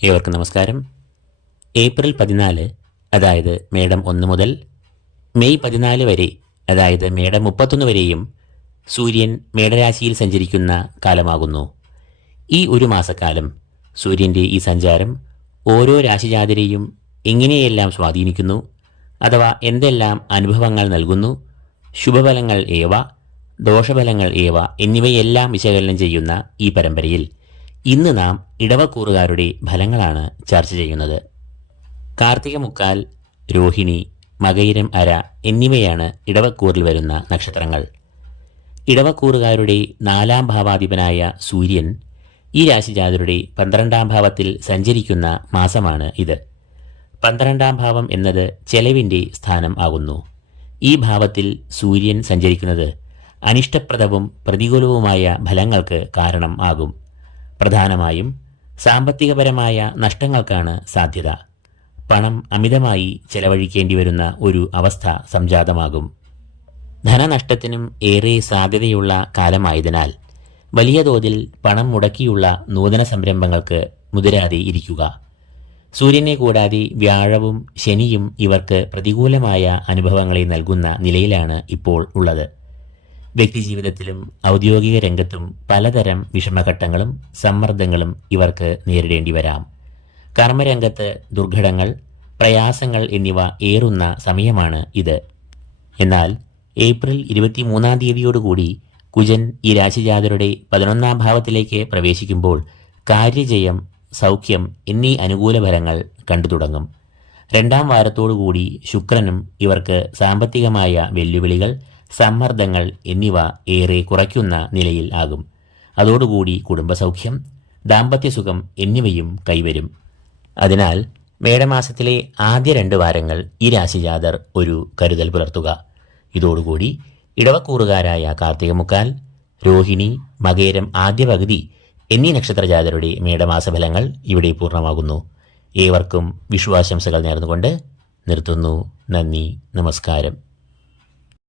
ഏവർക്കും നമസ്കാരം. ഏപ്രിൽ 14, അതായത് മേടം 1 മുതൽ മെയ് 14 വരെ, അതായത് മേടം 31 വരെയും സൂര്യൻ മേടരാശിയിൽ സഞ്ചരിക്കുന്ന കാലമാകുന്നു. ഈ ഒരു മാസക്കാലം സൂര്യൻ്റെ ഈ സഞ്ചാരം ഓരോ രാശിജാതരെയും എങ്ങനെയെല്ലാം സ്വാധീനിക്കുന്നു, അഥവാ എന്തെല്ലാം അനുഭവങ്ങൾ നൽകുന്നു, ശുഭഫലങ്ങൾ ഏവ, ദോഷഫലങ്ങൾ ഏവ എന്നിവയെല്ലാം വിശകലനം ചെയ്യുന്ന ഈ പരമ്പരയിൽ ഇന്ന് നാം ഇടവക്കൂറുകാരുടെ ഫലങ്ങളാണ് ചർച്ച ചെയ്യുന്നത്. കാർത്തിക മുക്കാൽ, രോഹിണി, മകയിരം അര എന്നിവയാണ് ഇടവക്കൂറിൽ വരുന്ന നക്ഷത്രങ്ങൾ. ഇടവക്കൂറുകാരുടെ 4-ാം ഭാവാധിപനായ സൂര്യൻ ഈ രാശിജാതരുടെ 12-ാം ഭാവത്തിൽ സഞ്ചരിക്കുന്ന മാസമാണ് ഇത്. 12-ാം ഭാവം എന്നത് ചെലവിൻ്റെ സ്ഥാനം ആകുന്നു. ഈ ഭാവത്തിൽ സൂര്യൻ സഞ്ചരിക്കുന്നത് അനിഷ്ടപ്രദവും പ്രതികൂലവുമായ ഫലങ്ങൾക്ക് കാരണം ആകും. പ്രധാനമായും സാമ്പത്തികപരമായ നഷ്ടങ്ങൾക്കാണ് സാധ്യത. പണം അമിതമായി ചെലവഴിക്കേണ്ടി വരുന്ന ഒരു അവസ്ഥ സംജാതമാകും. ധനനഷ്ടത്തിനും ഏറെ സാധ്യതയുള്ള കാലമായതിനാൽ വലിയ തോതിൽ പണം മുടക്കിയുള്ള നൂതന സംരംഭങ്ങൾക്ക് മുതിരാതെ ഇരിക്കുക. സൂര്യനെ കൂടാതെ വ്യാഴവും ശനിയും ഇവർക്ക് പ്രതികൂലമായ അനുഭവങ്ങളെ നൽകുന്ന നിലയിലാണ് ഇപ്പോൾ ഉള്ളത്. വ്യക്തിജീവിതത്തിലും ഔദ്യോഗിക രംഗത്തും പലതരം വിഷമഘട്ടങ്ങളും സമ്മർദ്ദങ്ങളും ഇവർക്ക് നേരിടേണ്ടി വരാം. കർമ്മരംഗത്ത് ദുർഘടങ്ങൾ, പ്രയാസങ്ങൾ എന്നിവ ഏറുന്ന സമയമാണ് ഇത്. എന്നാൽ ഏപ്രിൽ 23-ാം തീയതിയോടുകൂടി കുജൻ ഈ രാശിജാതരുടെ 11-ാം ഭാവത്തിലേക്ക് പ്രവേശിക്കുമ്പോൾ കാര്യജയം, സൗഖ്യം എന്നീ അനുകൂല ഫലങ്ങൾ കണ്ടു തുടങ്ങും. 2-ാം വാരത്തോടുകൂടി ശുക്രനും ഇവർക്ക് സാമ്പത്തികമായ വെല്ലുവിളികൾ, സമ്മർദ്ദങ്ങൾ എന്നിവ ഏറെ കുറയ്ക്കുന്ന നിലയിൽ ആകും. അതോടുകൂടി കുടുംബസൗഖ്യം, ദാമ്പത്യസുഖം എന്നിവയും കൈവരും. അതിനാൽ മേടമാസത്തിലെ ആദ്യ 2 വാരങ്ങൾ ഈ രാശിജാതർ ഒരു കരുതൽ പുലർത്തുക. ഇതോടുകൂടി ഇടവക്കൂറുകാരായ കാർത്തികമുക്കാൽ, രോഹിണി, മകേരം ആദ്യ പകുതി എന്നീ നക്ഷത്രജാതരുടെ മേടമാസഫലങ്ങൾ ഇവിടെ പൂർണ്ണമാകുന്നു. ഏവർക്കും വിഷുവാശംസകൾ നേർന്നുകൊണ്ട് നിർത്തുന്നു. നന്ദി, നമസ്കാരം.